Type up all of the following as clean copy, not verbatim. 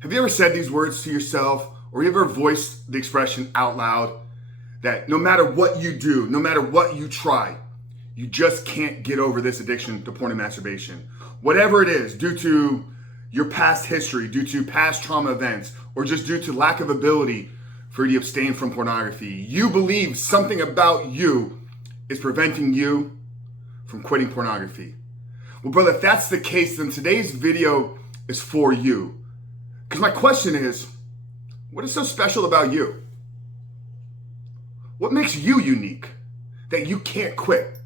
Have you ever said these words to yourself, or you ever voiced the expression out loud that no matter what you do, no matter what you try, you just can't get over this addiction to porn and masturbation? Whatever it is, due to your past history, due to past trauma events, or just due to lack of ability for you to abstain from pornography, you believe something about you is preventing you from quitting pornography. Well, brother, if that's the case, then today's video is for you. Because my question is, what is so special about you? What makes you unique that you can't quit?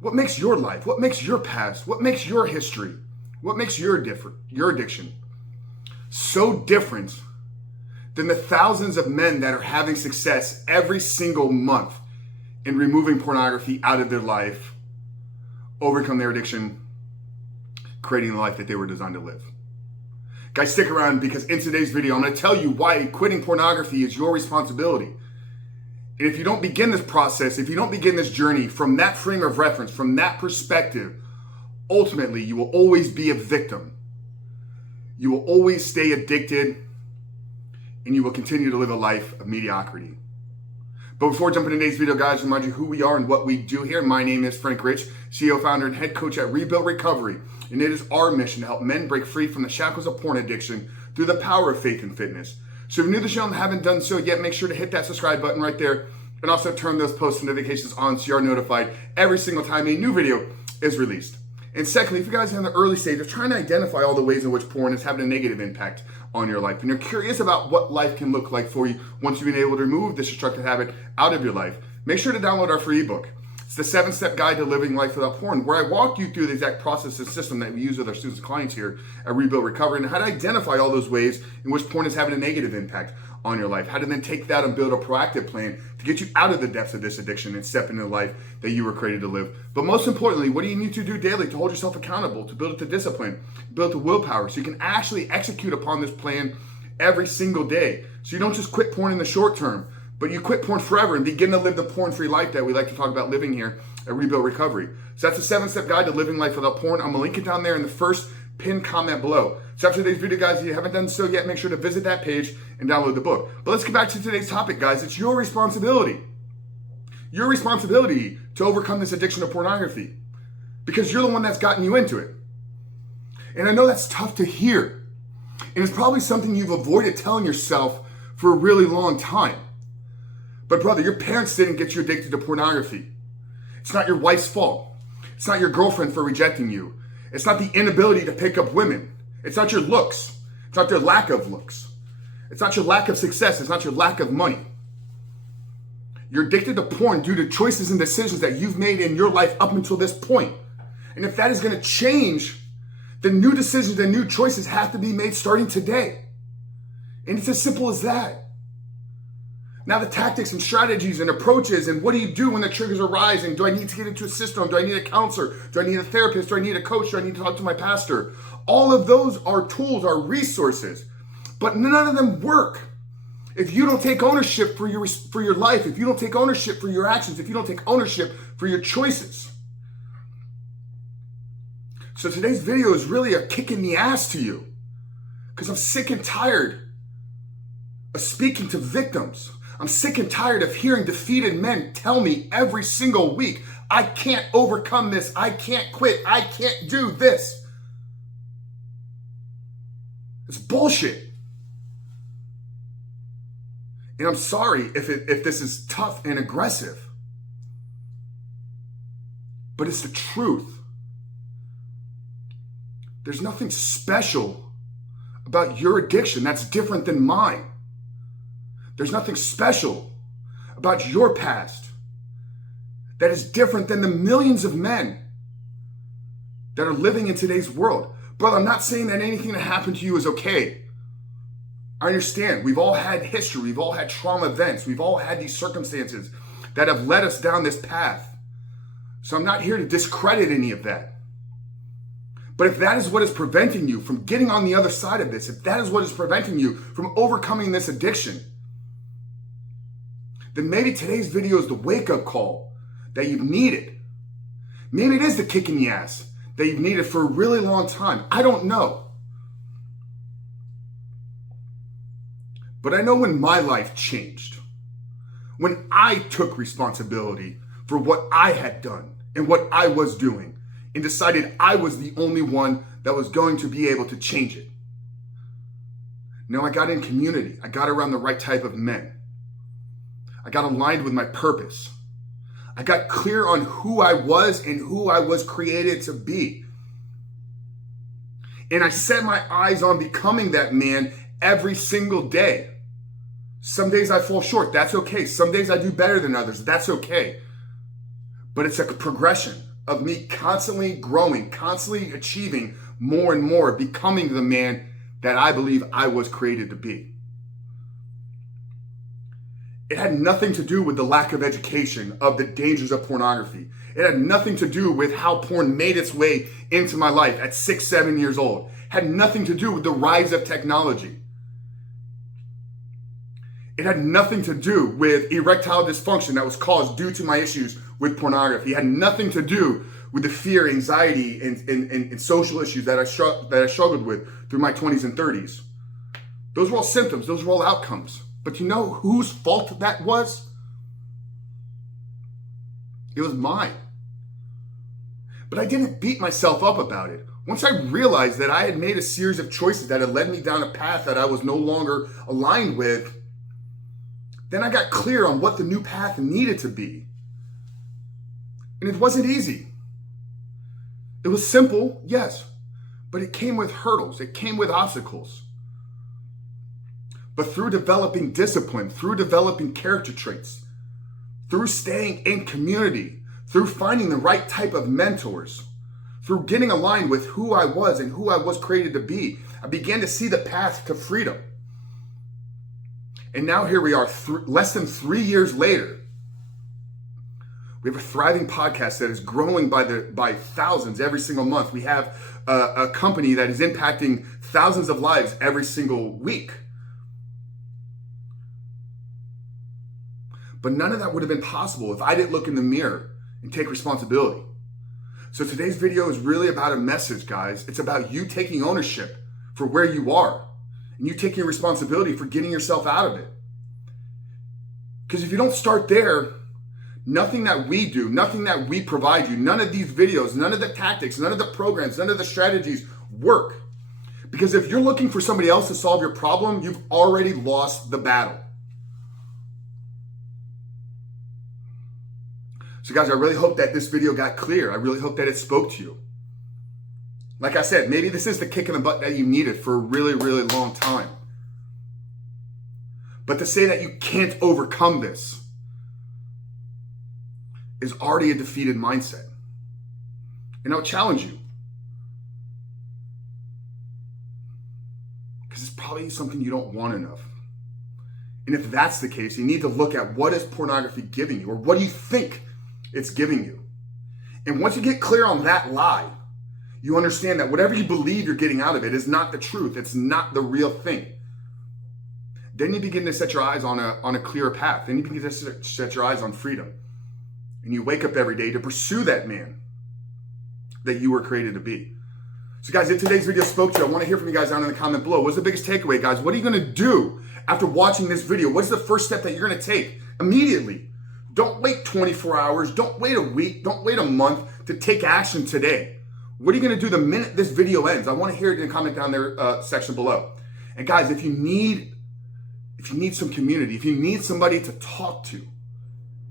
What makes your life? What makes your past? What makes your history? What makes your addiction so different than the thousands of men that are having success every single month in removing pornography out of their life, overcome their addiction, creating the life that they were designed to live? Guys, stick around, because in today's video, I'm going to tell you why quitting pornography is your responsibility. And if you don't begin this process, if you don't begin this journey from that frame of reference, from that perspective, ultimately, you will always be a victim. You will always stay addicted, and you will continue to live a life of mediocrity. But before jumping into today's video, guys, remind you who we are and what we do here. My name is Frank Rich, CEO, founder, and head coach at Rebuild Recovery. And it is our mission to help men break free from the shackles of porn addiction through the power of faith and fitness. So if you're new to the channel and haven't done so yet, make sure to hit that subscribe button right there, and also turn those post notifications on so you are notified every single time a new video is released. And secondly, if you guys are in the early stage of trying to identify all the ways in which porn is having a negative impact on your life, and you're curious about what life can look like for you once you've been able to remove this destructive habit out of your life, make sure to download our free ebook. It's the 7-step guide to living life without porn, where I walk you through the exact process and system that we use with our students and clients here at Rebuild Recovery, and how to identify all those ways in which porn is having a negative impact on your life, how to then take that and build a proactive plan to get you out of the depths of this addiction and step into the life that you were created to live. But most importantly, what do you need to do daily to hold yourself accountable, to build up the discipline, build the willpower, so you can actually execute upon this plan every single day, so you don't just quit porn in the short term, but you quit porn forever and begin to live the porn-free life that we like to talk about living here at Rebuild Recovery. So that's the 7-step guide to living life without porn. I'm gonna link it down there in the first pinned comment below. So after today's video, guys, if you haven't done so yet, make sure to visit that page and download the book. But let's get back to today's topic, guys. It's your responsibility. Your responsibility to overcome this addiction to pornography, because you're the one that's gotten you into it. And I know that's tough to hear. And it's probably something you've avoided telling yourself for a really long time. But brother, your parents didn't get you addicted to pornography. It's not your wife's fault. It's not your girlfriend for rejecting you. It's not the inability to pick up women. It's not your looks. It's not your lack of looks. It's not your lack of success. It's not your lack of money. You're addicted to porn due to choices and decisions that you've made in your life up until this point. And if that is going to change, then new decisions and new choices have to be made starting today. And it's as simple as that. Now the tactics and strategies and approaches, and what do you do when the triggers are rising? Do I need to get into a system? Do I need a counselor? Do I need a therapist? Do I need a coach? Do I need to talk to my pastor? All of those are tools, are resources, but none of them work if you don't take ownership for your life, if you don't take ownership for your actions, if you don't take ownership for your choices. So today's video is really a kick in the ass to you, because I'm sick and tired of speaking to victims. I'm sick and tired of hearing defeated men tell me every single week, I can't overcome this, I can't quit, I can't do this. It's bullshit. And I'm sorry if this is tough and aggressive, but it's the truth. There's nothing special about your addiction that's different than mine. There's nothing special about your past that is different than the millions of men that are living in today's world. Brother, I'm not saying that anything that happened to you is okay. I understand. We've all had history. We've all had trauma events. We've all had these circumstances that have led us down this path. So I'm not here to discredit any of that. But if that is what is preventing you from getting on the other side of this, if that is what is preventing you from overcoming this addiction, then maybe today's video is the wake-up call that you've needed. Maybe it is the kick in the ass that you've needed for a really long time. I don't know. But I know when my life changed, when I took responsibility for what I had done and what I was doing and decided I was the only one that was going to be able to change it. Now I got in community. I got around the right type of men. I got aligned with my purpose. I got clear on who I was and who I was created to be. And I set my eyes on becoming that man every single day. Some days I fall short. That's okay. Some days I do better than others. That's okay. But it's a progression of me constantly growing, constantly achieving more and more, becoming the man that I believe I was created to be. It had nothing to do with the lack of education, of the dangers of pornography. It had nothing to do with how porn made its way into my life at 6, 7 years old. It had nothing to do with the rise of technology. It had nothing to do with erectile dysfunction that was caused due to my issues with pornography. It had nothing to do with the fear, anxiety, and social issues that I struggled with through my 20s and 30s. Those were all symptoms. Those were all outcomes. But you know whose fault that was? It was mine. But I didn't beat myself up about it. Once I realized that I had made a series of choices that had led me down a path that I was no longer aligned with, then I got clear on what the new path needed to be. And it wasn't easy. It was simple, yes, but it came with hurdles. It came with obstacles. But through developing discipline, through developing character traits, through staying in community, through finding the right type of mentors, through getting aligned with who I was and who I was created to be, I began to see the path to freedom. And now here we are, less than 3 years later. We have a thriving podcast that is growing by thousands every single month. We have a company that is impacting thousands of lives every single week. But none of that would have been possible if I didn't look in the mirror and take responsibility. So today's video is really about a message, guys. It's about you taking ownership for where you are and you taking responsibility for getting yourself out of it. Because if you don't start there, nothing that we do, nothing that we provide you, none of these videos, none of the tactics, none of the programs, none of the strategies work. Because if you're looking for somebody else to solve your problem, you've already lost the battle. So guys, I really hope that this video got clear. I really hope that it spoke to you. Like I said, maybe this is the kick in the butt that you needed for a really, really long time. But to say that you can't overcome this is already a defeated mindset. And I'll challenge you. Because it's probably something you don't want enough. And if that's the case, you need to look at what is pornography giving you, or what do you think it's giving you. And once you get clear on that lie, you understand that whatever you believe you're getting out of it is not the truth. It's not the real thing. Then you begin to set your eyes on a clearer path. Then you begin to set your eyes on freedom. And you wake up every day to pursue that man that you were created to be. So guys, if today's video spoke to you, I want to hear from you guys down in the comment below. What's the biggest takeaway, guys? What are you going to do after watching this video? What's the first step that you're going to take immediately? Don't wait 24 hours. Don't wait a week. Don't wait a month to take action today. What are you going to do the minute this video ends? I want to hear it in the comment down there section below. And guys, if you need some community, if you need somebody to talk to,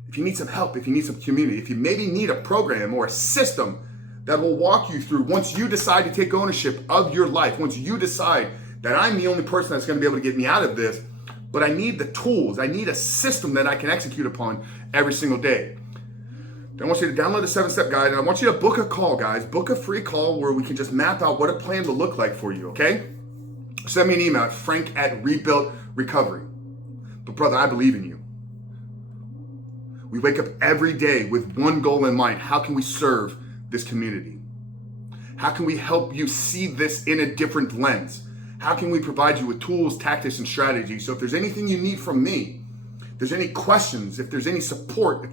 if you need some help, if you need some community, if you maybe need a program or a system that will walk you through once you decide to take ownership of your life, once you decide that I'm the only person that's going to be able to get me out of this, but I need the tools, I need a system that I can execute upon every single day. Then I want you to download the 7-step guide, and I want you to book a call, guys. Book a free call where we can just map out what a plan will look like for you, okay? Send me an email at frank@rebuiltrecovery. But brother, I believe in you. We wake up every day with one goal in mind. How can we serve this community? How can we help you see this in a different lens? How can we provide you with tools, tactics, and strategies? So if there's anything you need from me, if there's any questions, if there's any support, if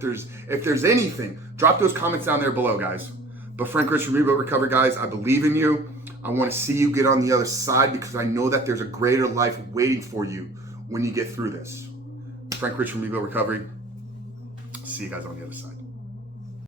there's anything, drop those comments down there below, guys. But Frank Rich from Rebuilt Recovery, guys, I believe in you. I want to see you get on the other side because I know that there's a greater life waiting for you when you get through this. Frank Rich from Rebuild Recovery. See you guys on the other side.